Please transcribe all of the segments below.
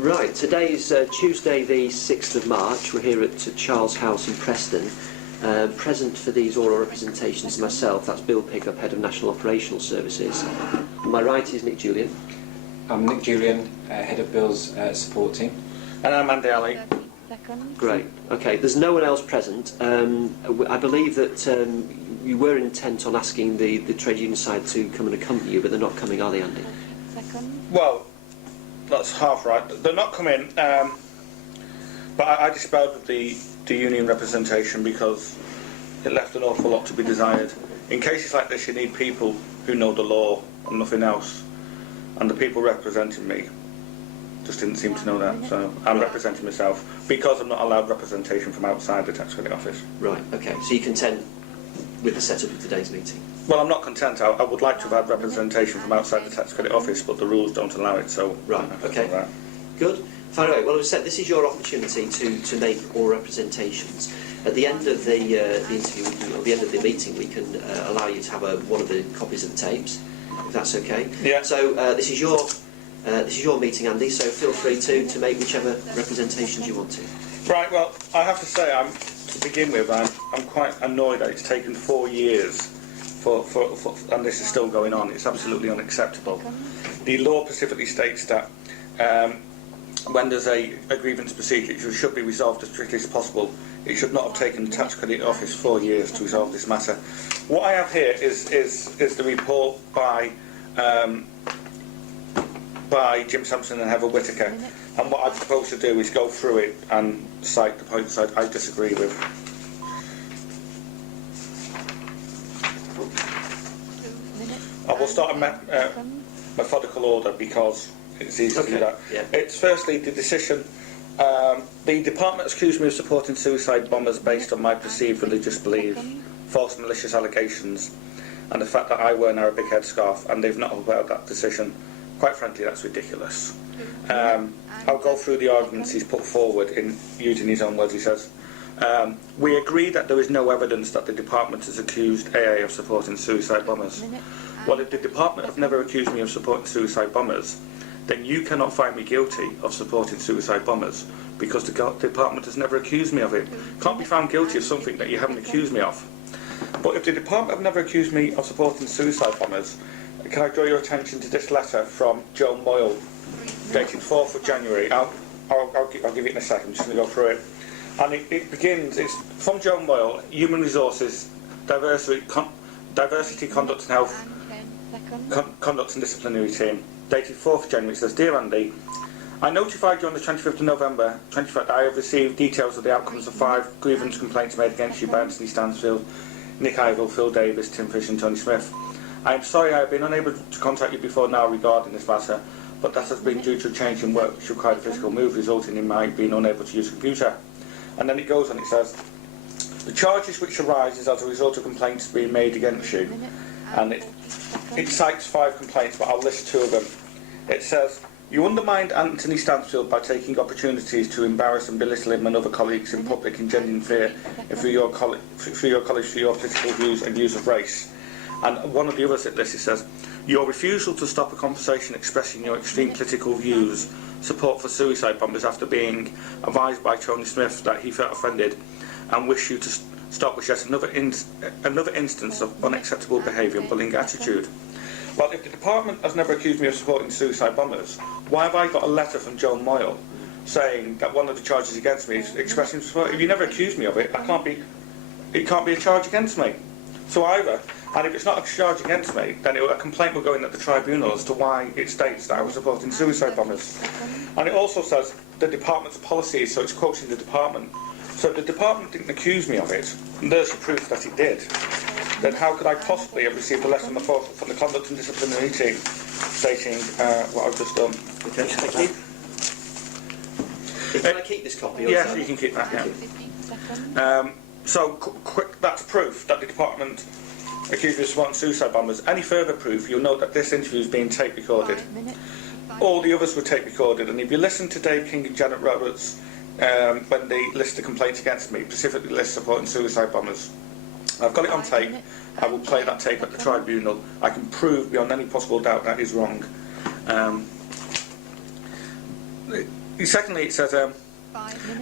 Right, today's Tuesday the 6th of March. We're here at Charles House in Preston. Present for these oral representations myself, that's Bill Pickup, Head of National Operational Services. On my right is Nick Julian. I'm Nick Julian, Head of Bill's support team. And I'm Andi Ali. Great. Okay, there's no one else present. I believe that you were intent on asking the trade union side to come and accompany you, but they're not coming, are they, Andy? Well, that's half right. They're not coming, but I dispelled with the union representation because it left an awful lot to be desired. In cases like this, you need people who know the law and nothing else. And the people representing me just didn't seem to know that, so I'm representing myself because I'm not allowed representation from outside the tax credit office. Right, okay. So you contend with the setup of today's meeting? Well, I'm not content. I would like to have had representation from outside the tax credit office, but the rules don't allow it, so... Right, okay. Good. Fine away. Well, as I said, this is your opportunity to make oral representations. At the end of the interview, or the end of the meeting, we can allow you to have one of the copies of the tapes, if that's okay. Yeah. So this is your meeting, Andy. So feel free to make whichever representations you want to. Right. Well, I have to say, to begin with, I'm quite annoyed that it's taken 4 years and this is still going on. It's absolutely unacceptable. The law specifically states that when there's a grievance procedure, it should be resolved as quickly as possible. It should not have taken the tax credit office 4 years to resolve this matter. What I have here is the report by Jim Sampson and Heather Whittaker, and what I propose to do is go through it and cite the points I disagree with. I will start in methodical order because it's easy to do that. Yeah. It's firstly the decision. The department accused me of supporting suicide bombers based on my perceived religious beliefs, false malicious allegations, and the fact that I wear an Arabic headscarf, and they've not upheld that decision. Quite frankly, that's ridiculous. I'll go through the arguments he's put forward in using his own words. He says, we agree that there is no evidence that the department has accused AA of supporting suicide bombers. Well, if the department have never accused me of supporting suicide bombers, then you cannot find me guilty of supporting suicide bombers because the department has never accused me of it. Can't be found guilty of something that you haven't accused me of. But if the department have never accused me of supporting suicide bombers, can I draw your attention to this letter from Joe Moyle, dated 4th of January. I'll give it in a second, I'm just going to go through it. And it begins, it's from Joe Moyle, Human Resources, Diversity, Conduct and Health, Conduct and Disciplinary Team, dated 4th of January. It says, Dear Andy, I notified you on the 25th of November 25th that I have received details of the outcomes of 5 grievance complaints made against you by Anthony Stansfield, Nick Ivell, Phil Davis, Tim Fish and Tony Smith. I am sorry I have been unable to contact you before now regarding this matter, but that has been due to a change in work which required a physical move, resulting in my being unable to use a computer. And then it goes on, it says, the charges which arise as a result of complaints being made against you, and it cites 5 complaints, but I'll list 2 of them. It says, you undermined Anthony Stansfield by taking opportunities to embarrass and belittle him and other colleagues in public, engendering fear through your college for your political views and views of race. And one of the others at this, it says, your refusal to stop a conversation expressing your extreme political views, support for suicide bombers after being advised by Tony Smith that he felt offended and wish you to stop with yet another instance of unacceptable behaviour and bullying attitude. Well, if the department has never accused me of supporting suicide bombers, why have I got a letter from Joan Moyle saying that one of the charges against me is expressing support? If you never accused me of it, it can't be a charge against me. So either, and if it's not a charge against me, then a complaint will go in at the tribunal as to why it states that I was supporting suicide bombers. And it also says the department's policies, so it's quoting the department. So if the department didn't accuse me of it, and there's the proof that it did, then how could I possibly have received a letter from the Conduct and Disciplinary Team stating what I've just done? Okay, thank you. Can I keep this copy? Yes, you can keep that, yeah. That's proof that the department accused me of supporting suicide bombers. Any further proof, you'll note that this interview is being tape recorded. All the others were tape recorded, and if you listen to Dave King and Janet Roberts when they list the complaints against me, specifically list supporting suicide bombers, I've got it on tape. I will play that tape at the tribunal. I can prove beyond any possible doubt that is wrong. Secondly, it says, AA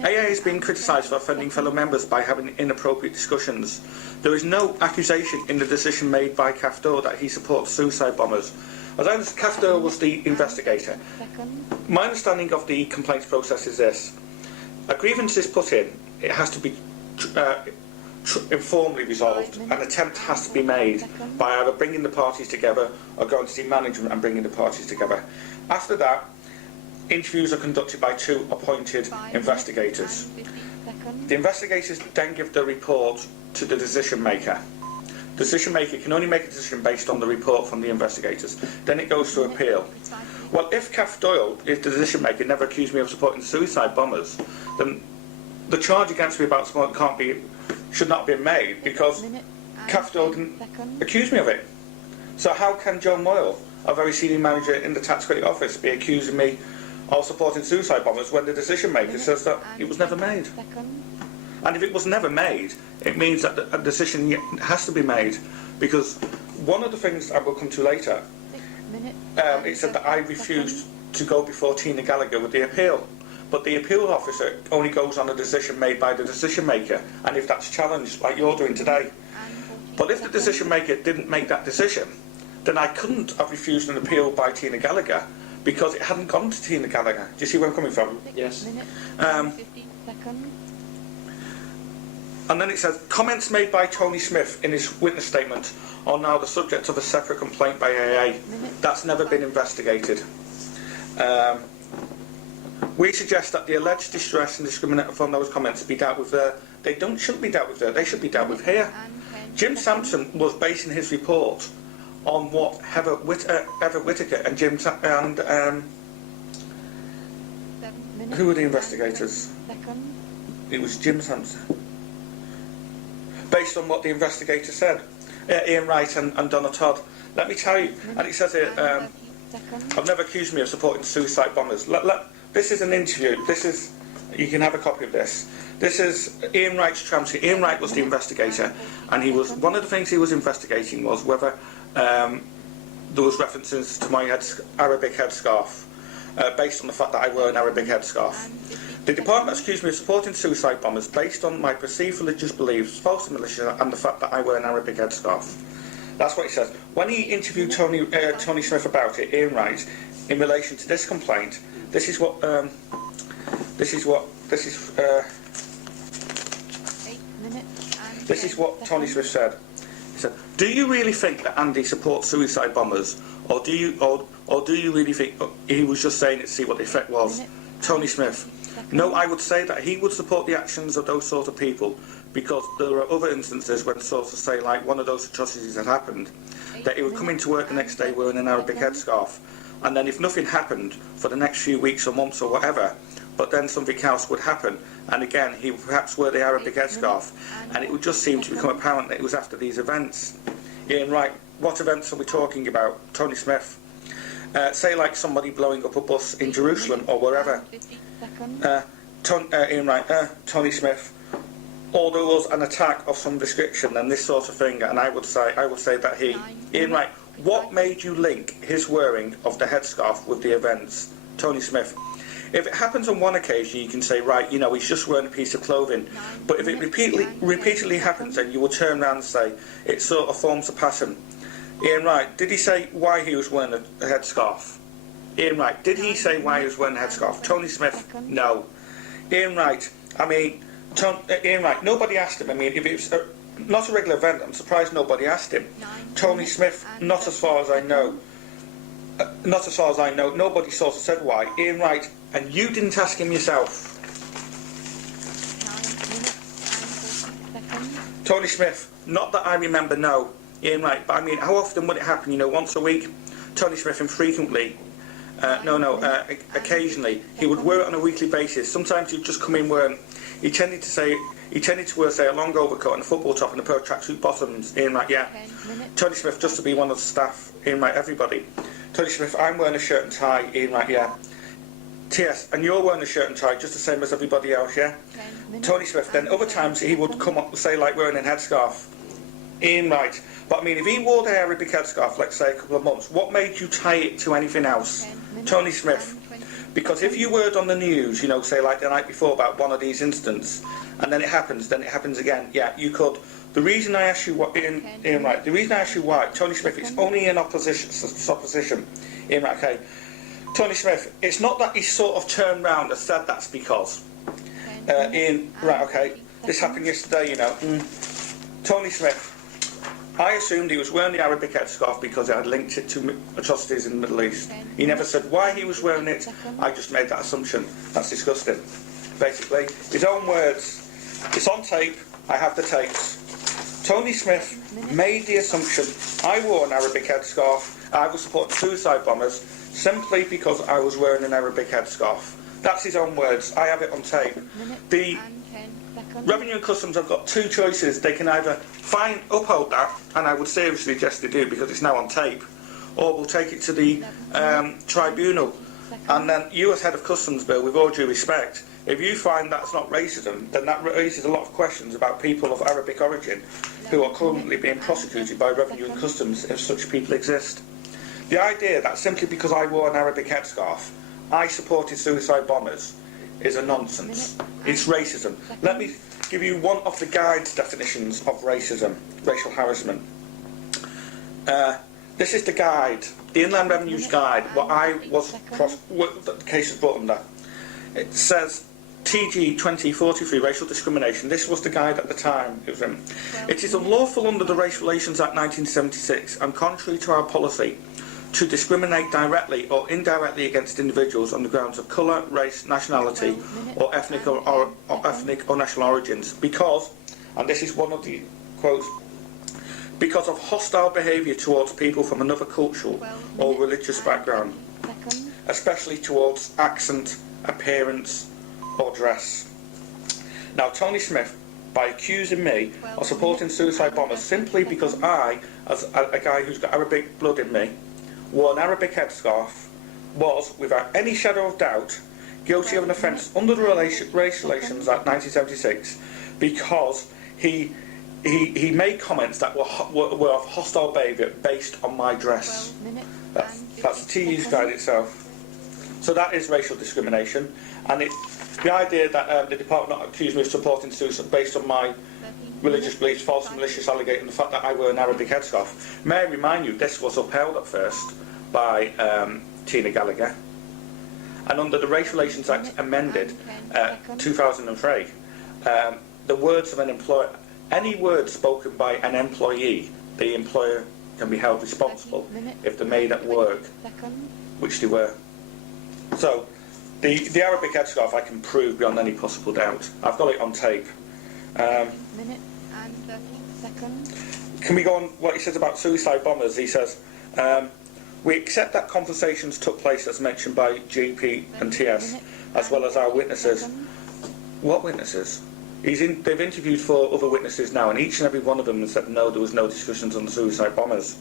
has been criticised for offending fellow members by having inappropriate discussions. There is no accusation in the decision made by Cafdor that he supports suicide bombers. As I understand, Cafdor was the investigator. My understanding of the complaints process is this. A grievance is put in, it has to be informally resolved. An attempt has to be made by either bringing the parties together or going to see management and bringing the parties together. After that, interviews are conducted by 2 appointed investigators. The investigators then give the report to the decision maker. The decision maker can only make a decision based on the report from the investigators. Then it goes to appeal. Well, if Kath Doyle, if the decision maker, never accused me of supporting suicide bombers, then the charge against me about support should not be made because Kath Doyle didn't accuse me of it. So how can John Moyle, a very senior manager in the tax credit office, be accusing me of supporting suicide bombers when the decision maker says that it was never made? And if it was never made, it means that a decision has to be made, because one of the things I will come to later, it said that I refused to go before Tina Gallagher with the appeal. But the appeal officer only goes on a decision made by the decision maker, and if that's challenged, like you're doing today. But if the decision maker didn't make that decision, then I couldn't have refused an appeal by Tina Gallagher, because it hadn't gone to Tina Gallagher. Do you see where I'm coming from? Yes. And then it says, comments made by Tony Smith in his witness statement are now the subject of a separate complaint by AA. That's never been investigated. We suggest that the alleged distress and discrimination from those comments be dealt with there. They shouldn't be dealt with there, they should be dealt with here. Jim Sampson was basing his report on what Heather Whittaker and who were the investigators? It was Jim Sampson. Based on what the investigator said, Ian Wright and Donna Todd. Let me tell you, and it says here, I've never accused me of supporting suicide bombers. This is an interview. You can have a copy of this. This is Ian Wright's transcript. Ian Wright was the investigator, and one of the things he was investigating was whether there was references to my Arabic headscarf, based on the fact that I wear an Arabic headscarf. The department accused me of supporting suicide bombers based on my perceived religious beliefs, false militia, and the fact that I wear an Arabic headscarf. That's what he says. When he interviewed Tony Smith about it, Ian Wright, in relation to this complaint, this is what Tony Smith said. He said, "Do you really think that Andy supports suicide bombers, or do you really think he was just saying it to see what the effect was?" Tony Smith: "No, I would say that he would support the actions of those sort of people, because there are other instances when sources say, like one of those atrocities had happened, that he would come into work the next day wearing an Arabic headscarf, and then if nothing happened for the next few weeks or months or whatever, but then something else would happen, and again he would perhaps wear the Arabic headscarf, and it would just seem to become apparent that it was after these events." Ian Wright: "What events are we talking about?" Tony Smith: "Say like somebody blowing up a bus in Jerusalem or wherever." Ian Wright: "Tony Smith: or there was an attack of some description and this sort of thing, and I would say that he." Ian Wright: "What made you link his wearing of the headscarf with the events?" Tony Smith: "If it happens on one occasion, you can say, right, he's just wearing a piece of clothing. But if it repeatedly happens, then you will turn around and say, it sort of forms a pattern." Ian Wright: "Did he say why he was wearing a headscarf?" Ian Wright: "Did he say why he was wearing a headscarf?" Tony Smith: "No." Ian Wright: Ian Wright: "Nobody asked him. If it's not a regular event, I'm surprised nobody asked him." Tony Smith: "Not as far as I know. Nobody sort of said why." Ian Wright: "And you didn't ask him yourself?" Tony Smith: "Not that I remember, no." Ian Wright: "But how often would it happen? Once a week?" Tony Smith: "Infrequently. Occasionally. He would wear it on a weekly basis. Sometimes he'd just come in wearing. He tended to wear, say, a long overcoat and a football top and a pair of tracksuit bottoms." Ian Wright: "Yeah." Tony Smith: "Just to be one of the staff?" Ian Wright: "Everybody." Tony Smith: "I'm wearing a shirt and tie." Ian Wright: "Yeah." T.S.: "And you're wearing a shirt and tie just the same as everybody else, yeah?" Tony Smith: "Then other times he would come up, say, like wearing a headscarf." Ian Wright: "But if he wore the Arabic headscarf, let's say a couple of months, what made you tie it to anything else?" Tony Smith: Because if you heard on the news, you know, say like the night before about one of these incidents, and then it happens again, yeah, you could. The reason I ask you what, Ian Wright, the reason I ask you why, Tony Smith, it's only in opposition. Ian Wright, okay. Tony Smith, it's not that he sort of turned round and said that's because. Ian, right, okay, this happened yesterday, you know. Tony Smith, I assumed he was wearing the Arabic headscarf because I had linked it to atrocities in the Middle East. He never said why he was wearing it. I just made that assumption. That's disgusting. Basically, his own words. It's on tape. I have the tapes. Tony Smith made the assumption I wore an Arabic headscarf. I was supporting suicide bombers simply because I was wearing an Arabic headscarf. That's his own words. I have it on tape. The Revenue and Customs have got two choices. They can either uphold that, and I would seriously suggest they do because it's now on tape, or we'll take it to the tribunal. And then you, as head of Customs, Bill, with all due respect, if you find that's not racism, then that raises a lot of questions about people of Arabic origin who are currently being prosecuted by Revenue and Customs if such people exist. The idea that simply because I wore an Arabic headscarf, I supported suicide bombers is a nonsense. It's racism. Let me give you one of the guide's definitions of racism, racial harassment. This is the guide, the Inland Revenue's guide, what the case was brought under. It says TG 2043, racial discrimination. This was the guide at the time it was written. It is unlawful under the Race Relations Act 1976 and contrary to our policy to discriminate directly or indirectly against individuals on the grounds of colour, race, nationality or ethnic or national origins because, and this is one of the quotes, because of hostile behaviour towards people from another cultural or religious background, especially towards accent, appearance or dress. Now Tony Smith, by accusing me of supporting suicide bombers simply because I, as a guy who's got Arabic blood in me, wore an Arabic headscarf, was, without any shadow of doubt, guilty of an offence under the Race Relations Act 1976 because he made comments that were of hostile behaviour based on my dress. That's the TU's guide itself. So that is racial discrimination, and the idea that the department not accused me of supporting suicide based on my religious beliefs, false and malicious allegation, the fact that I wear an Arabic headscarf. May I remind you, this was upheld at first by Tina Gallagher, and under the Race Relations Act amended 2003, the words of an employer, any words spoken by an employee, the employer can be held responsible if they're made at work, which they were. So, the Arabic headscarf I can prove beyond any possible doubt. I've got it on tape. Can we go on what he says about suicide bombers? He says, we accept that conversations took place as mentioned by GP and TS, as well as our witnesses. What witnesses? They've interviewed 4 other witnesses now, and each and every one of them has said no, there was no discussions on the suicide bombers.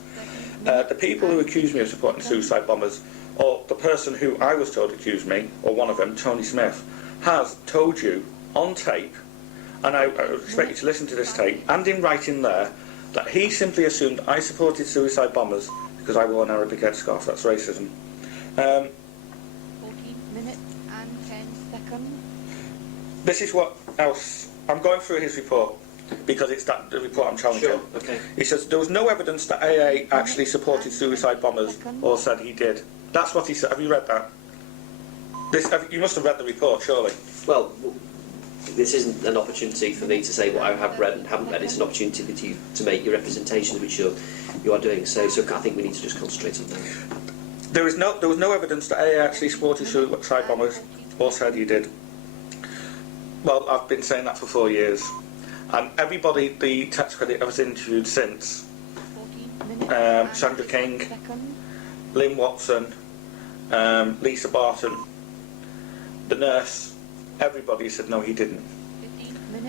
The people who accuse me of supporting suicide bombers, or the person who I was told accused me, or one of them, Tony Smith, has told you on tape, and I expect you to listen to this tape, and in writing there, that he simply assumed I supported suicide bombers because I wore an Arabic headscarf. That's racism. 14 minutes and 10 seconds. This is what else. I'm going through his report because it's the report I'm challenging. Sure, okay. He says there was no evidence that AA actually supported suicide bombers or said he did. That's what he said. Have you read that? You must have read the report, surely. Well, this isn't an opportunity for me to say what I have read and haven't read. It's an opportunity for you to make your representation, which you are doing. So I think we need to just concentrate on that. There was no evidence that AA actually supported suicide bombers or said he did. Well, I've been saying that for 4 years, and everybody the tax credit has interviewed since, Sandra King, Lynn Watson, Lisa Barton, the nurse, everybody said no, he didn't.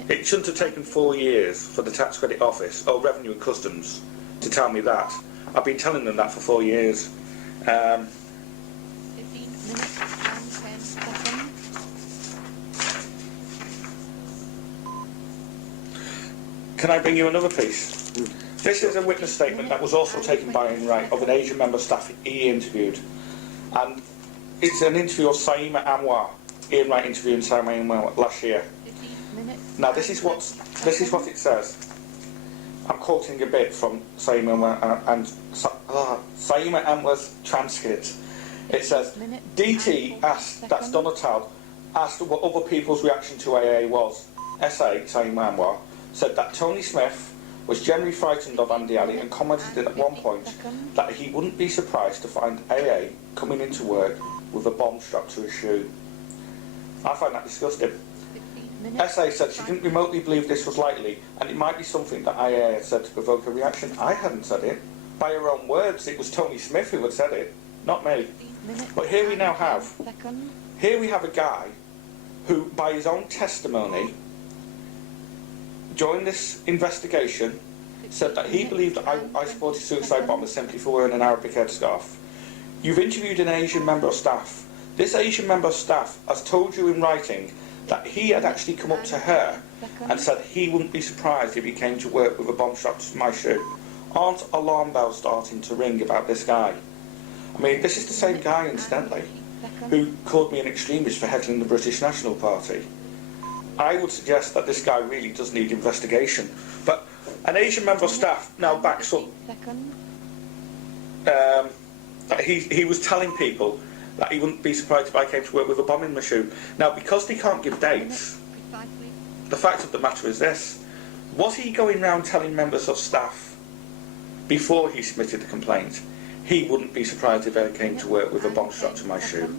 It shouldn't have taken 4 years for the tax credit office or Revenue and Customs to tell me that. I've been telling them that for 4 years. 15 minutes and 10 seconds. Can I bring you another piece? This is a witness statement that was also taken by Ian Wright of an Asian member of staff he interviewed. And it's an interview of Saima Anwar, Ian Wright interviewing Saima Anwar last year. 15 minutes. Now this is what it says. I'm quoting a bit from Saima Anwar's transcript. It says, DT asked, that's Donatal, asked what other people's reaction to AA was. SA, Saima Anwar, said that Tony Smith was generally frightened of Andi Ali and commented at one point that he wouldn't be surprised to find AA coming into work with a bomb strapped to his shoe. I find that disgusting. SA said she didn't remotely believe this was likely, and it might be something that IA had said to provoke a reaction. I hadn't said it. By her own words, it was Tony Smith who had said it, not me. But here we now have, a guy who, by his own testimony, during this investigation, said that he believed that I supported suicide bombers simply for wearing an Arabic headscarf. You've interviewed an Asian member of staff. This Asian member of staff has told you in writing that he had actually come up to her and said he wouldn't be surprised if he came to work with a bomb strapped to my shoe. Aren't alarm bells starting to ring about this guy? I mean, this is the same guy, incidentally, who called me an extremist for heckling the British National Party. I would suggest that this guy really does need investigation. But an Asian member of staff now backs up that he was telling people that he wouldn't be surprised if I came to work with a bomb in my shoe. Now, because they can't give dates, the fact of the matter is this. Was he going round telling members of staff before he submitted the complaint, he wouldn't be surprised if I came to work with a bomb strapped to my shoe?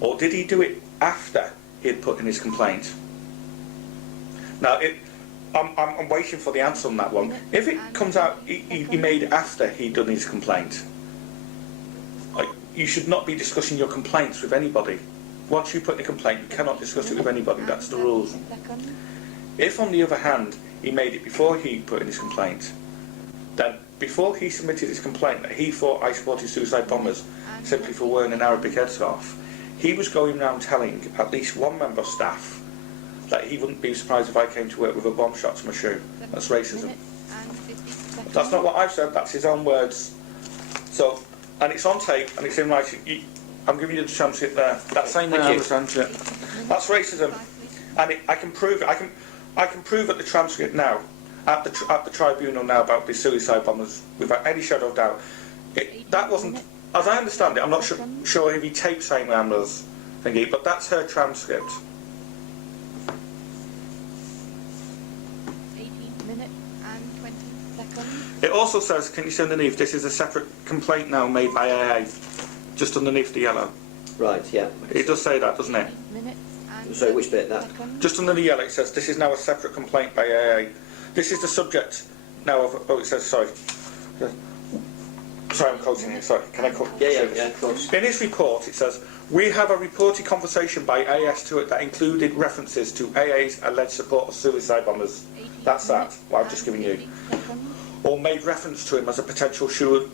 Or did he do it after he had put in his complaint? Now, I'm waiting for the answer on that one. If it comes out he made it after he'd done his complaint, you should not be discussing your complaints with anybody. Once you put in a complaint, you cannot discuss it with anybody. That's the rules. If, on the other hand, he made it before he put in his complaint, then before he submitted his complaint that he thought I supported suicide bombers simply for wearing an Arabic headscarf, he was going around telling at least one member of staff that he wouldn't be surprised if I came to work with a bomb shot to my shoe. That's racism. That's not what I've said, that's his own words. So, and it's on tape and it's in writing. I'm giving you the transcript there. That same transcript. That's racism, and I can prove it. I can prove at the transcript now, at the tribunal now about the suicide bombers without any shadow of doubt. That wasn't, as I understand it. I'm not sure if he taped saying Ramla's thingy, but that's her transcript. 18 minutes and 20 seconds. It also says, can you see underneath, this is a separate complaint now made by AA, just underneath the yellow. Right, yeah. It does say that, doesn't it? So which bit that? Just under the yellow it says, this is now a separate complaint by AA. This is the subject now of, oh it says, sorry. Sorry, I'm quoting it, sorry. Can I quote? Yeah, of course. In his report it says, we have a reported conversation by AS to it that included references to AA's alleged support of suicide bombers. That's that, what I've just given you. Or made reference to him as a potential shoe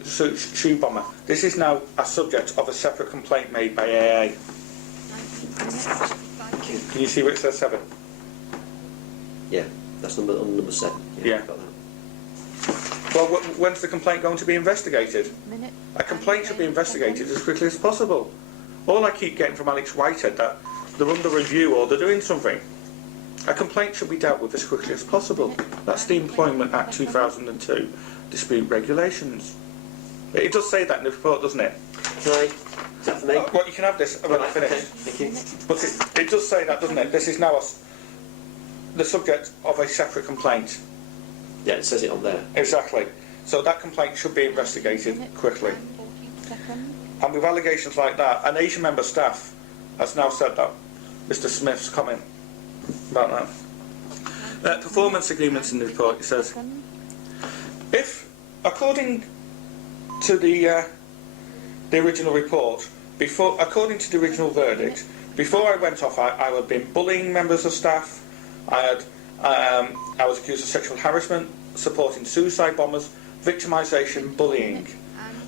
bomber. This is now a subject of a separate complaint made by AA. Can you see where it says 7? Yeah, that's on number 7. Yeah. Got that. Well, when's the complaint going to be investigated? A complaint should be investigated as quickly as possible. All I keep getting from Alex Whitehead that they're under review or they're doing something. A complaint should be dealt with as quickly as possible. That's the Employment Act 2002 dispute regulations. It does say that in the report, doesn't it? Can I? Is that for me? Well, you can have this when I finish. Thank you. But it does say that, doesn't it? This is now the subject of a separate complaint. Yeah, it says it on there. Exactly. So that complaint should be investigated quickly. And with allegations like that, an Asian member of staff has now said that. Mr. Smith's comment about that. Performance agreements in the report, it says, if, according to the original report, according to the original verdict, before I went off, I had been bullying members of staff, I was accused of sexual harassment, supporting suicide bombers, victimisation, bullying.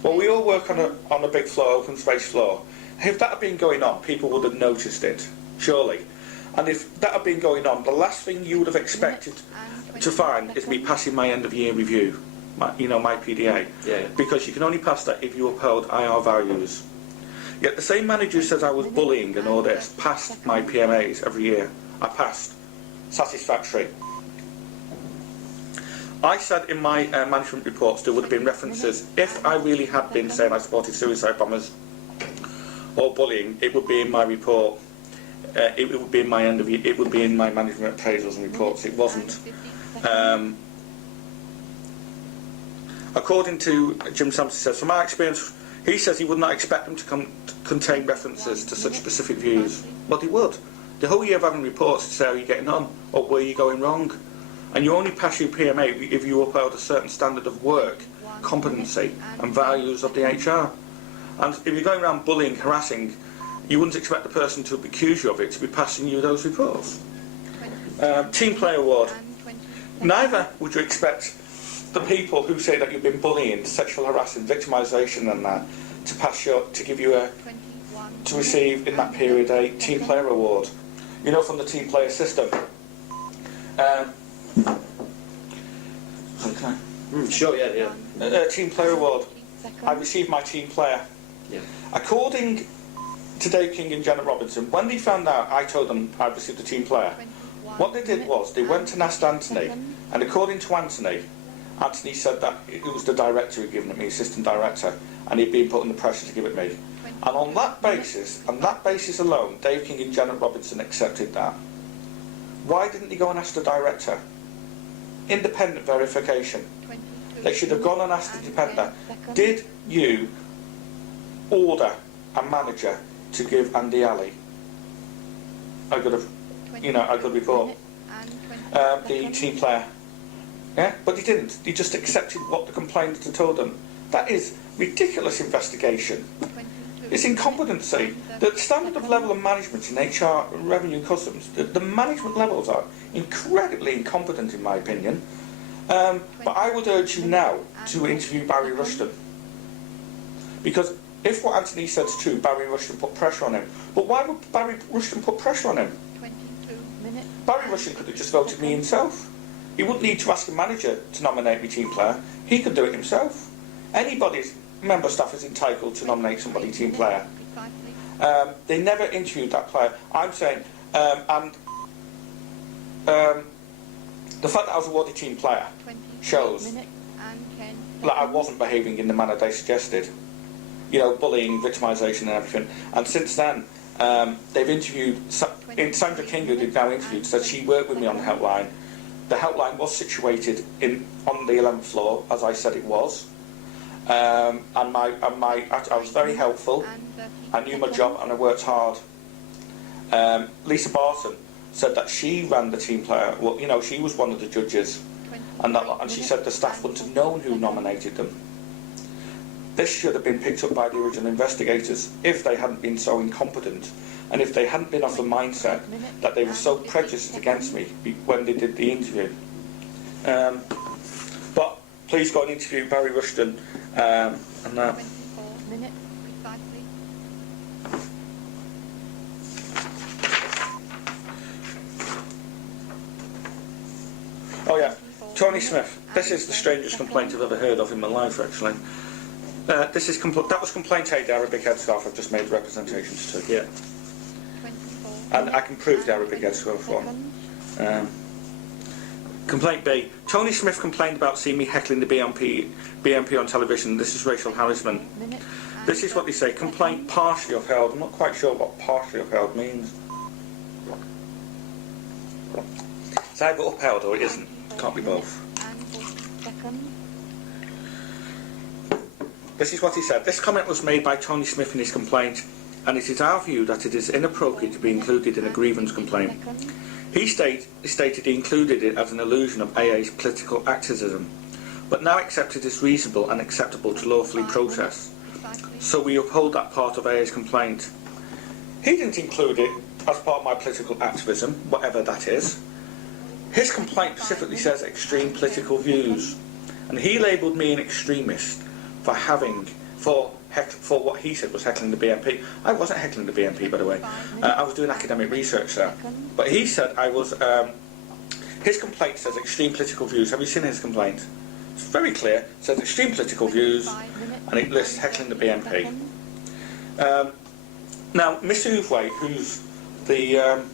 Well, we all work on a big floor, open space floor. If that had been going on, people would have noticed it, surely. And if that had been going on, the last thing you would have expected to find is me passing my end of year review, my PDA. Yeah. Because you can only pass that if you uphold IR values. Yet the same manager who says I was bullying and all this passed my PMAs every year. I passed. Satisfactory. I said in my management reports there would have been references, if I really had been saying I supported suicide bombers or bullying, it would be in my report. It would be in my it would be in my management appraisals and reports. It wasn't. According to Jim Sampson, says, from our experience, he says he would not expect them to contain references to such specific views. But he would. The whole year of having reports to say how you're getting on or where you're going wrong. And you only pass your PMA if you uphold a certain standard of work, competency and values of the HR. And if you're going around bullying, harassing, you wouldn't expect the person to accuse you of it to be passing you those reports. Team Player Award. Neither would you expect the people who say that you've been bullying, sexual harassing, victimisation and that to give you to receive in that period a Team Player Award. You know, from the Team Player system. Sure, yeah. Team Player Award. I received my Team Player. Yeah. According to Dave King and Janet Robinson, when they found out I told them I'd received a Team Player, what they did was they went and asked Anthony, and according to Anthony said that it was the director who'd given it me, assistant director, and he'd been put under pressure to give it me. And on that basis alone, Dave King and Janet Robinson accepted that. Why didn't they go and ask the director? Independent verification. They should have gone and asked the independent, did you order a manager to give Andi Ali a good report? The team player. Yeah, but he didn't. He just accepted what the complainant had told them. That is ridiculous investigation. It's incompetency. The standard of level of management in HR, revenue and customs, the management levels are incredibly incompetent in my opinion. But I would urge you now to interview Barry Rushton. Because if what Anthony said is true, Barry Rushton put pressure on him. But why would Barry Rushton put pressure on him? Barry Rushton could have just voted me himself. He wouldn't need to ask a manager to nominate me team player. He could do it himself. Anybody's member staff is entitled to nominate somebody team player. They never interviewed that player. I'm saying, and the fact that I was awarded team player shows that I wasn't behaving in the manner they suggested. You know, bullying, victimisation and everything. And since then, they've interviewed, Sandra King, who they've now interviewed, said she worked with me on the helpline. The helpline was situated on the 11th floor, as I said it was. And I was very helpful. I knew my job and I worked hard. Lisa Barton said that she ran the team player. Well, you know, she was one of the judges, and she said the staff wouldn't have known who nominated them. This should have been picked up by the original investigators if they hadn't been so incompetent, and if they hadn't been of the mindset that they were so prejudiced against me when they did the interview. But please go and interview Barry Rushton and that. Oh yeah, Tony Smith. This is the strangest complaint I've ever heard of in my life, actually. That was complaint A, the Arabic headscarf I've just made representations to. Yeah. And I can prove the Arabic headscarf one. Complaint B. Tony Smith complained about seeing me heckling the BNP on television. This is racial harassment. This is what they say. Complaint partially upheld. I'm not quite sure what partially upheld means. It's either upheld or it isn't. Can't be both. This is what he said. This comment was made by Tony Smith in his complaint, and it is our view that it is inappropriate to be included in a grievance complaint. He stated he included it as an allusion of AA's political activism, but now accepted as reasonable and acceptable to lawfully protest. So we uphold that part of AA's complaint. He didn't include it as part of my political activism, whatever that is. His complaint specifically says extreme political views, and he labelled me an extremist for what he said was heckling the BNP. I wasn't heckling the BNP, by the way. I was doing academic research there. But he said I was... his complaint says extreme political views. Have you seen his complaint? It's very clear. It says extreme political views, and it lists heckling the BNP. Now, Miss Ouvway, who's the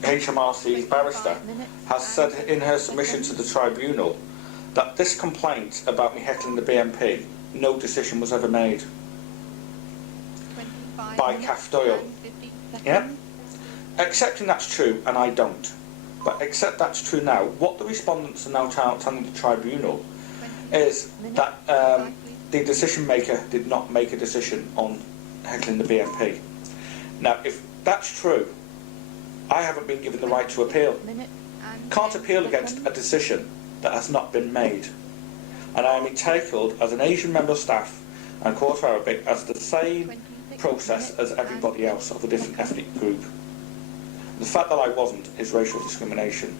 HMRC barrister, has said in her submission to the tribunal that this complaint about me heckling the BNP, no decision was ever made by Kath Doyle. Yeah? Accepting that's true, and I don't, but accept that's true now, what the respondents are now telling the tribunal is that the decision maker did not make a decision on heckling the BNP. Now, if that's true, I haven't been given the right to appeal. Can't appeal against a decision that has not been made. And I am entitled, as an Asian member of staff and Quarter Arabic, as the same process as everybody else of a different ethnic group. The fact that I wasn't is racial discrimination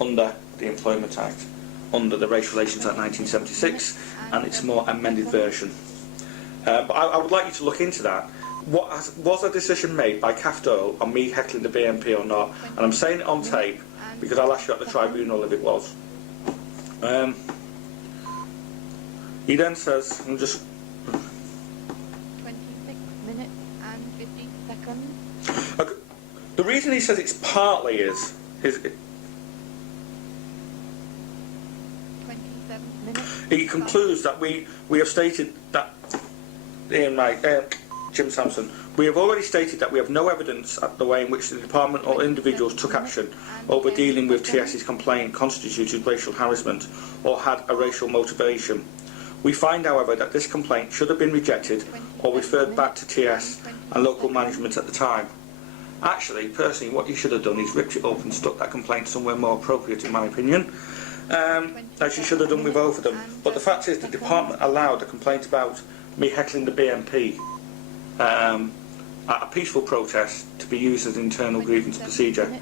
under the Employment Act, under the Racial Relations Act 1976 and its more amended version. But I would like you to look into that. Was a decision made by Kath Doyle on me heckling the BNP or not? And I'm saying it on tape because I'll ask you at the tribunal if it was. He then says, I'm just... 26 minutes and 50 seconds. Okay. The reason he says it's partly is 27 minutes. he concludes that we have stated that, Jim Sampson, we have already stated that we have no evidence at the way in which the department or individuals took action over dealing with TS's complaint constituted racial harassment or had a racial motivation. We find, however, that this complaint should have been rejected or referred back to TS and local management at the time. Actually, personally, what you should have done is ripped it up and stuck that complaint somewhere more appropriate, in my opinion, as you should have done with both of them. But the fact is, the department allowed a complaint about me heckling the BNP at a peaceful protest to be used as an internal grievance procedure.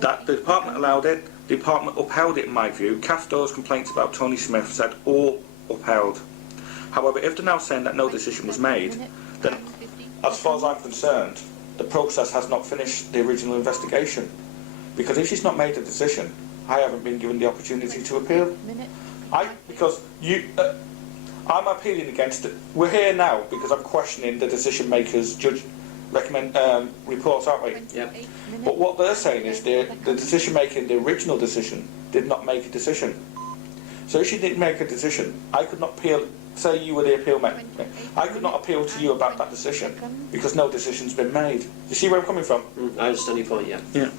That the department allowed it, the department upheld it in my view. Kath Doyle's complaints about Tony Smith said all upheld. However, if they're now saying that no decision was made, then as far as I'm concerned, the process has not finished the original investigation. Because if she's not made a decision, I haven't been given the opportunity to appeal. I'm appealing against it. We're here now because I'm questioning the decision makers' reports, aren't we? Yeah. But what they're saying is the decision maker in the original decision did not make a decision. So if she didn't make a decision, I could not appeal. Say you were the appeal maker, I could not appeal to you about that decision because no decision's been made. You see where I'm coming from? I understand your point, yeah. Yeah.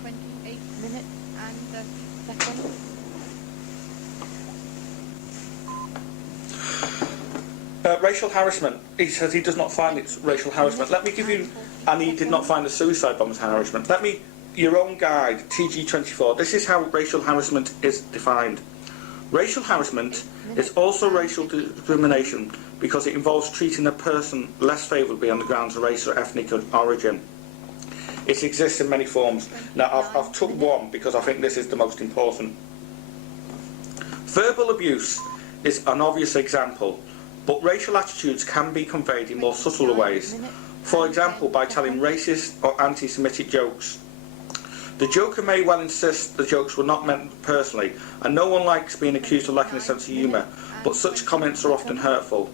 28 minutes and 30 seconds. Racial harassment. He says he does not find it racial harassment. Let me give you, and he did not find the suicide bomb as harassment. Your own guide, TG24. This is how racial harassment is defined. Racial harassment is also racial discrimination because it involves treating a person less favourably on the grounds of race or ethnic origin. It exists in many forms. Now, I've took one because I think this is the most important. Verbal abuse is an obvious example, but racial attitudes can be conveyed in more subtle ways. For example, by telling racist or anti-Semitic jokes. The joker may well insist the jokes were not meant personally, and no one likes being accused of lacking a sense of humour, but such comments are often hurtful.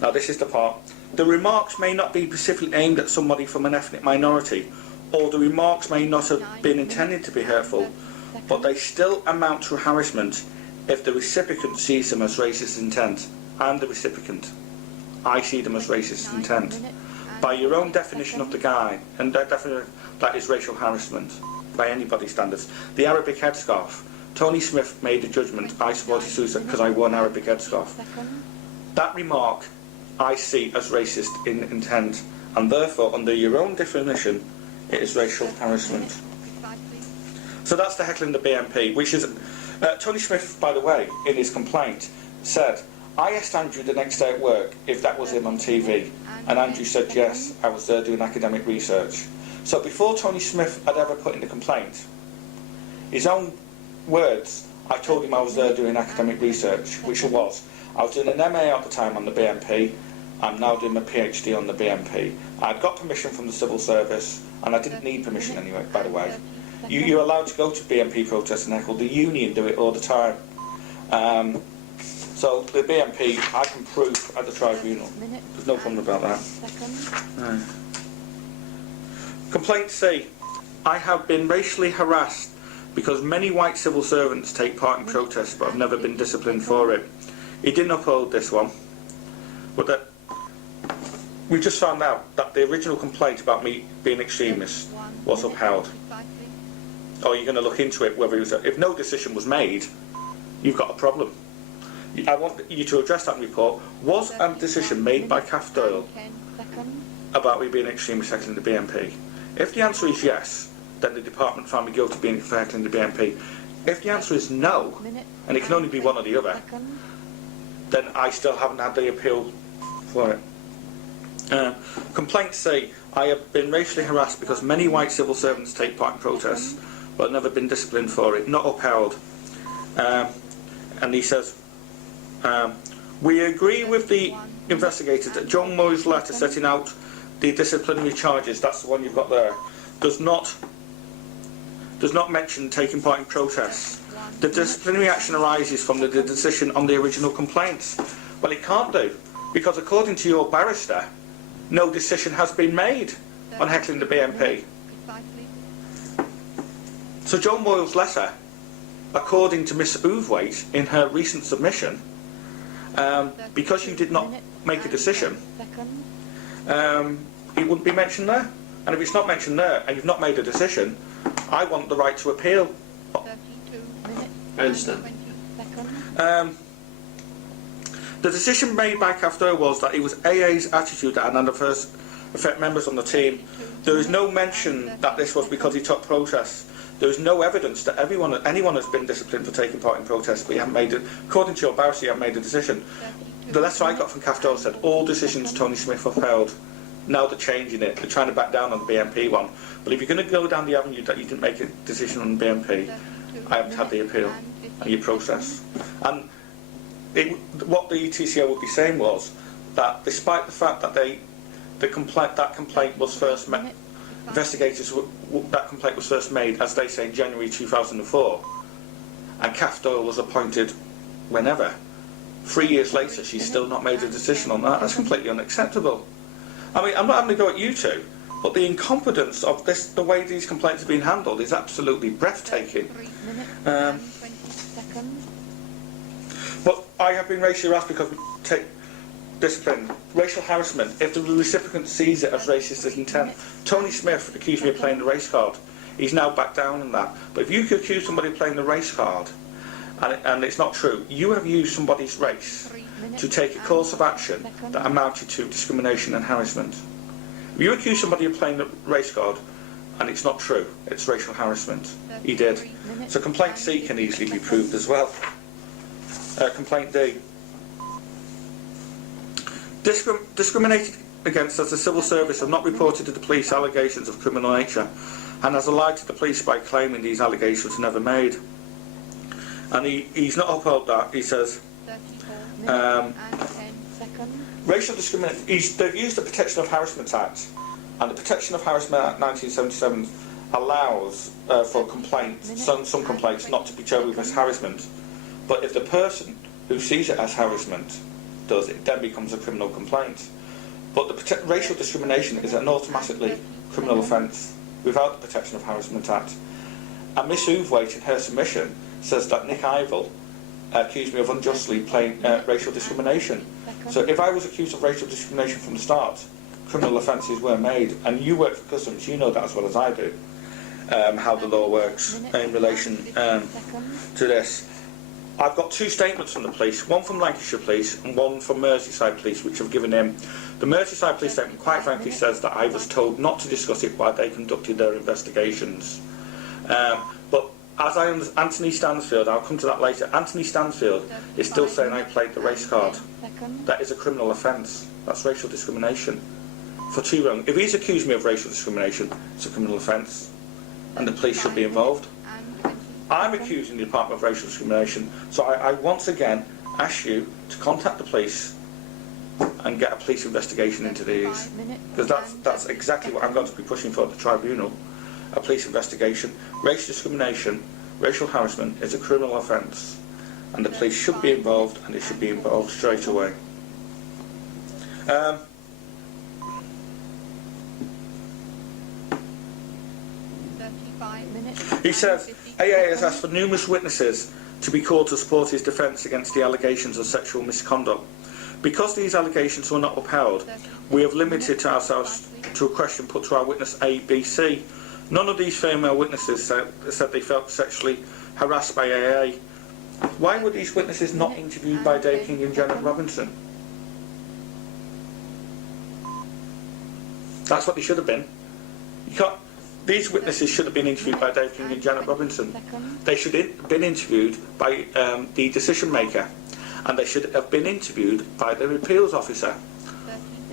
Now this is the part. The remarks may not be specifically aimed at somebody from an ethnic minority, or the remarks may not have been intended to be hurtful, but they still amount to harassment if the recipient sees them as racist intent. I'm the recipient. I see them as racist intent. By your own definition of the guy, and that is racial harassment. By anybody's standards. The Arabic headscarf. Tony Smith made a judgment. I supported suicide because I wore an Arabic headscarf. That remark I see as racist in intent, and therefore, under your own definition, it is racial harassment. So that's the heckling the BNP, which is... Tony Smith, by the way, in his complaint, said, I asked Andrew the next day at work if that was him on TV, and Andrew said yes, I was there doing academic research. So before Tony Smith had ever put in the complaint, his own words, I told him I was there doing academic research, which I was. I was doing an MA at the time on the BNP. I'm now doing my PhD on the BNP. I'd got permission from the civil service, and I didn't need permission anyway, by the way. You're allowed to go to BNP protests and heckle. The union do it all the time. So the BMP, I can prove at the tribunal. Minute There's no problem about that. Second. No. Complaint C. I have been racially harassed because many white civil servants take part in protests but have never been disciplined for it. He didn't uphold this one, but we just found out that the original complaint about me being extremist was upheld. Or you're going to look into it whether it was, if no decision was made, you've got a problem. I want you to address that report. Was a decision made by CAF Doyle about me being extremist heckling the BMP? If the answer is yes, then the department found me guilty of being for heckling the BMP. If the answer is no, and it can only be one or the other, then I still haven't had the appeal for it. Complaint C. I have been racially harassed because many white civil servants take part in protests but have never been disciplined for it. Not upheld. And he says, we agree with the investigators that John Moy's letter setting out the disciplinary charges, that's the one you've got there, does not mention taking part in protests. The disciplinary action arises from the decision on the original complaints. Well, it can't do, because according to your barrister, no decision has been made on heckling the BMP. So John Moyle's letter, according to Miss Ouvwaite in her recent submission, because you did not make a decision, it wouldn't be mentioned there. And if it's not mentioned there and you've not made a decision, I want the right to appeal. I understand. The decision made by CAF Doyle was that it was AA's attitude that had adverse affect members on the team. There is no mention that this was because he took protests. There is no evidence that anyone has been disciplined for taking part in protests, but you haven't made it. According to your barrister, you haven't made a decision. The letter I got from CAF Doyle said all decisions Tony Smith upheld. Now they're changing it. They're trying to back down on the BMP one. But if you're going to go down the avenue that you didn't make a decision on the BMP, I haven't had the appeal and your process. And what the ETCO would be saying was that despite the fact that that complaint was first made, that complaint was first made, as they say, in January 2004, and CAF Doyle was appointed whenever. 3 years later, she's still not made a decision on that. That's completely unacceptable. I mean, I'm not having to go at you two, but the incompetence of this, the way these complaints are being handled, is absolutely breathtaking. But I have been racially harassed because we take discipline. Racial harassment, if the recipient sees it as racist as intent. Tony Smith accused me of playing the race card. He's now backed down on that. But if you could accuse somebody of playing the race card, and it's not true, you have used somebody's race to take a course of action that amounted to discrimination and harassment. If you accuse somebody of playing the race card, and it's not true, it's racial harassment. He did. So complaint C can easily be proved as well. Complaint D. Discriminated against as the civil service have not reported to the police allegations of criminal nature and has lied to the police by claiming these allegations were never made. And he's not upheld that. He says racial discrimination. They've used the Protection of Harassment Act, and the Protection of Harassment Act 1977 allows for complaints, some complaints not to be charged as harassment. But if the person who sees it as harassment does it, then becomes a criminal complaint. But the racial discrimination is an automatically criminal offence without the Protection of Harassment Act. And Miss Ouvwaite, in her submission, says that Nick Ivel accused me of unjustly playing racial discrimination. So if I was accused of racial discrimination from the start, criminal offences were made. And you work for Customs, you know that as well as I do, how the law works in relation to this. I've got two statements from the police, one from Lancashire Police and one from Merseyside Police, which have given him. The Merseyside Police statement quite frankly says that I was told not to discuss it while they conducted their investigations. But as I understand, Anthony Stansfield, I'll come to that later, Anthony Stansfield is still saying I played the race card. That is a criminal offence. That's racial discrimination. For too long. If he's accused me of racial discrimination, it's a criminal offence, and the police should be involved. I'm accusing the Department of Racial Discrimination, so I once again ask you to contact the police and get a police investigation into these, because that's exactly what I'm going to be pushing for at the tribunal. A police investigation. Racial discrimination, racial harassment is a criminal offence, and the police should be involved, and it should be involved straight away. 35 minutes. He says, and 50 AA has seconds. asked for numerous witnesses to be called to support his defence against the allegations of sexual misconduct. Because these allegations were not upheld, we have limited ourselves to a question put to our witness A, B, C. None of these female witnesses said they felt sexually harassed by AA. Why were these witnesses not interviewed by Dave King and Janet Robinson? That's what they should have been. You can't, these witnesses should have been interviewed by Dave King and Janet Robinson. They should have been interviewed by the decision maker, and they should have been interviewed by the appeals officer.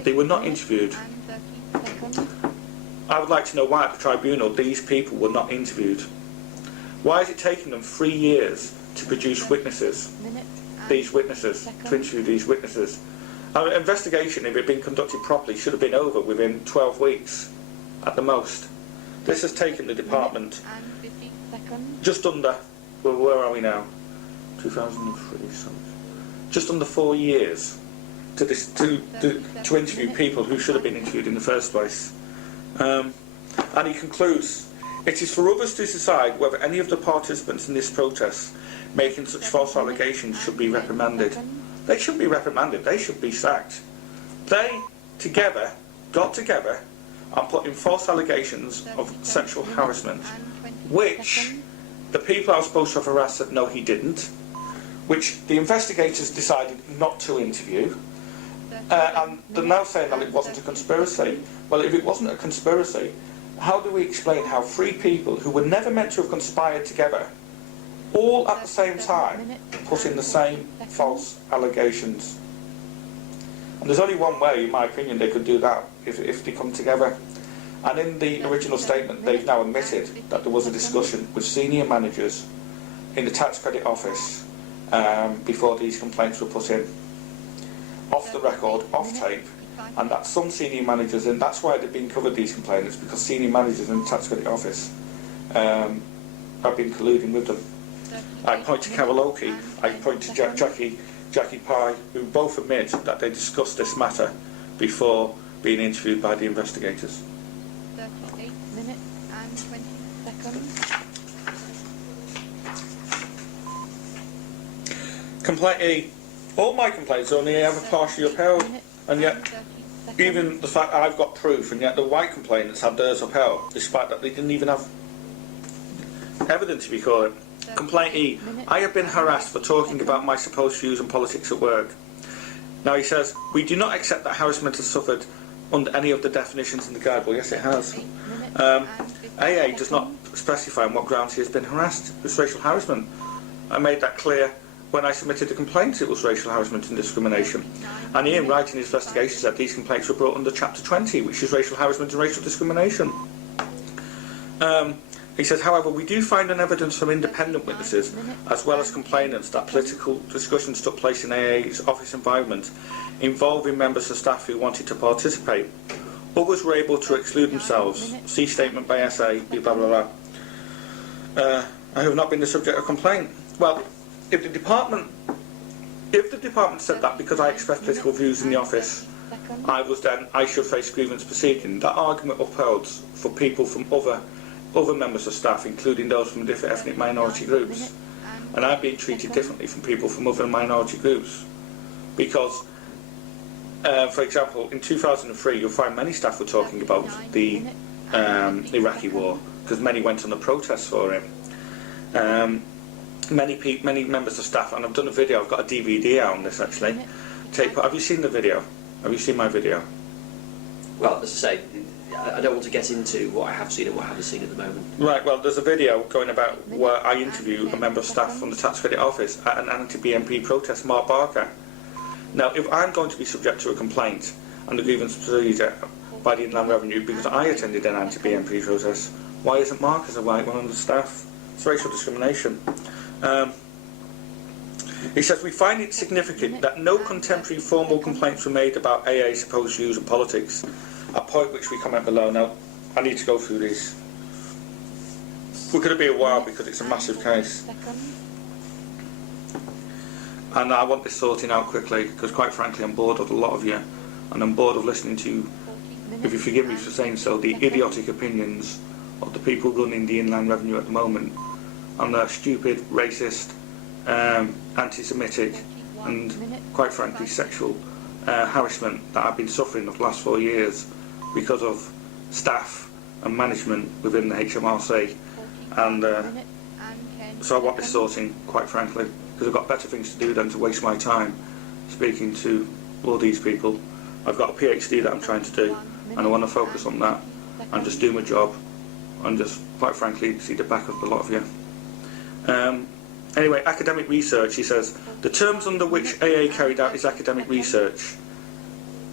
They were not interviewed. And 30 seconds. I would like to know why at the tribunal these people were not interviewed. Why is it taking them 3 years to produce witnesses, these witnesses, to interview these witnesses? An investigation, if it had been conducted properly, should have been over within 12 weeks at the most. This has taken the department And 50 seconds. just under, well, where are we now? 2003, so just under 4 years to interview people who should have been interviewed in the first place. And he concludes, it is for others to decide whether any of the participants in this protest making such false allegations should be reprimanded. They should be reprimanded, they should be sacked. They together got together and put in false allegations of sexual harassment, which the people I was supposed to have harassed said no he didn't, which the investigators decided not to interview, and they're now saying that it wasn't a conspiracy. Well, if it wasn't a conspiracy, how do we explain how 3 people who were never meant to have conspired together, all at the same time, put in the same false allegations? And there's only one way, in my opinion, they could do that, if they come together. And in the original statement, they've now admitted that there was a discussion with senior managers in the tax credit office before these complaints were put in. Off the record, off tape, and that some senior managers, and that's why they've been covered, these complaints, because senior managers in the tax credit office have been colluding with them. I point to Carol Oakey, I point to Jackie Pye, who both admit that they discussed this matter before being interviewed by the investigators. 38 minutes and 20 seconds. Complaint E. All my complaints only ever partially upheld, and yet even the fact I've got proof, and yet the white complainants had theirs upheld, despite that they didn't even have evidence, if you call it. Complaint E. I have been harassed for talking about my supposed views on politics at work. Now he says, we do not accept that harassment has suffered under any of the definitions in the guide. Well, yes it has. AA does not specify on what grounds he has been harassed. It's racial harassment. I made that clear when I submitted the complaints. It was racial harassment and discrimination. And Ian, writing his investigation, said these complaints were brought under Chapter 20, which is racial harassment and racial discrimination. He says, however, we do find an evidence from independent witnesses, as well as complainants, that political discussions took place in AA's office environment involving members of staff who wanted to participate. Others were able to exclude themselves. See statement by SA, blah, blah, blah. I have not been the subject of complaint. Well, if the department said that because I expressed political views in the office, I should face grievance proceeding, that argument upholds for people from other members of staff, including those from different ethnic minority groups. And I've been treated differently from people from other minority groups. Because, for example, in 2003, you'll find many staff were talking about the Iraqi war, because many went on the protests for it. Many members of staff, and I've done a video, I've got a DVD out on this actually. Have you seen the video? Have you seen my video? Well, as I say, I don't want to get into what I have seen and what I haven't seen at the moment. Right, well, there's a video going about where I interview a member of staff from the tax credit office at an anti-BNP protest, Mark Barker. Now, if I'm going to be subject to a complaint and the grievance procedure by the Inland Revenue because I attended an anti-BNP protest, why isn't Mark as a white one on the staff? It's racial discrimination. He says, we find it significant that no contemporary formal complaints were made about AA's supposed views of politics, a point which we comment below. Now, I need to go through these. We're going to be a while because it's a massive case. And I want this sorting out quickly, because quite frankly I'm bored of a lot of you, and I'm bored of listening to, 40 minutes. if you forgive me for saying so, the idiotic opinions of the people running the inland revenue at the moment, and their stupid, racist, anti-Semitic, and quite frankly sexual harassment that I've been suffering the last 4 years because of staff and management within the HMRC. And so I want this sorting, quite frankly, because I've got better things to do than to waste my time speaking to all these people. I've got a PhD that I'm trying to do, and I want to focus on that and just do my job and just, quite frankly, see the back of a lot of you. Anyway, academic research, he says, the terms under which AA carried out his academic research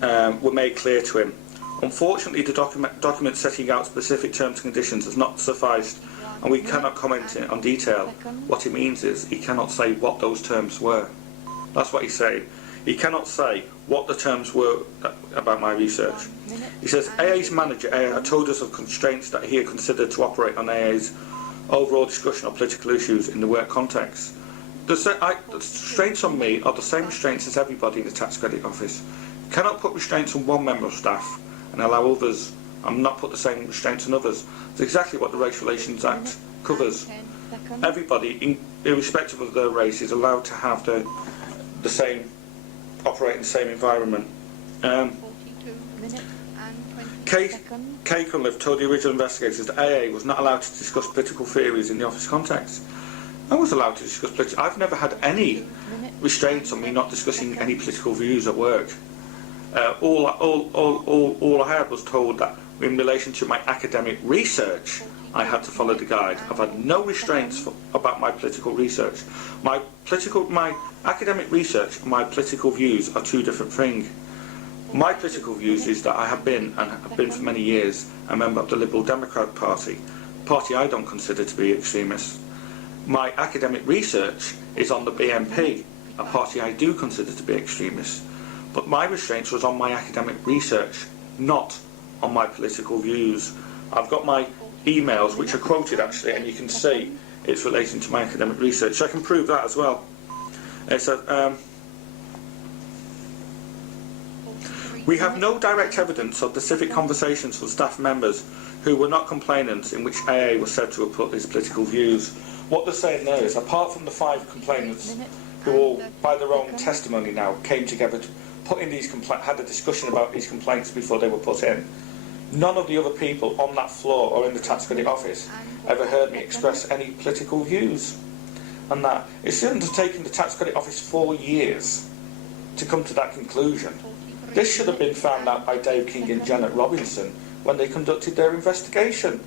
were made clear to him. Unfortunately, the document setting out specific terms and conditions has not sufficed, and we cannot comment on detail. What it means is he cannot say what those terms were. That's what he's saying. He cannot say what the terms were about my research. He says, AA's manager had told us of constraints that he had considered to operate on AA's overall discussion of political issues in the work context. The restraints on me are the same restraints as everybody in the tax credit office. You cannot put restraints on one member of staff and allow others, and not put the same restraints on others. It's exactly what the Race Relations Act covers. Everybody, irrespective of their race, is allowed to have the same, operate in the same environment. 42 minutes and 20 seconds. Kay Cunliffe told the original investigators that AA was not allowed to discuss political theories in the office context. I was allowed to discuss political. I've never had any restraints on me not discussing any political views at work. All I had was told that in relation to my academic research, I had to follow the guide. I've had no restraints about my political research. My academic research and my political views are two different things. My political views is that I have been, and have been for many years, a member of the Liberal Democrat Party, a party I don't consider to be extremist. My academic research is on the BNP, a party I do consider to be extremist. But my restraints was on my academic research, not on my political views. I've got my emails, which are quoted actually, and you can see it's relating to my academic research. So I can prove that as well. It says, we have no direct evidence of specific conversations with staff members who were not complainants in which AA was said to have put his political views. What they're saying there is, apart from the 5 complainants who all, by their own testimony now, came together to put in these had a discussion about these complaints before they were put in, none of the other people on that floor or in the tax credit office ever heard me express any political views. And that it shouldn't have taken the tax credit office 4 years to come to that conclusion. This should have been found out by Dave King and Janet Robinson when they conducted their investigation.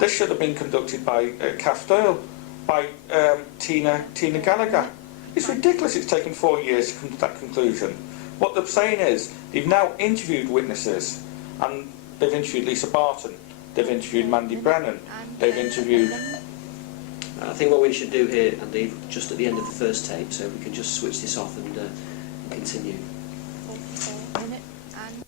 This should have been conducted by Kath Doyle, by Tina Gallagher. It's ridiculous it's taken 4 years to come to that conclusion. What they're saying is they've now interviewed witnesses, and they've interviewed Lisa Barton, they've interviewed Mandy Brennan, they've interviewed... I think what we should do here, Andy, just at the end of the first tape, so we can just switch this off and continue. 44 minutes and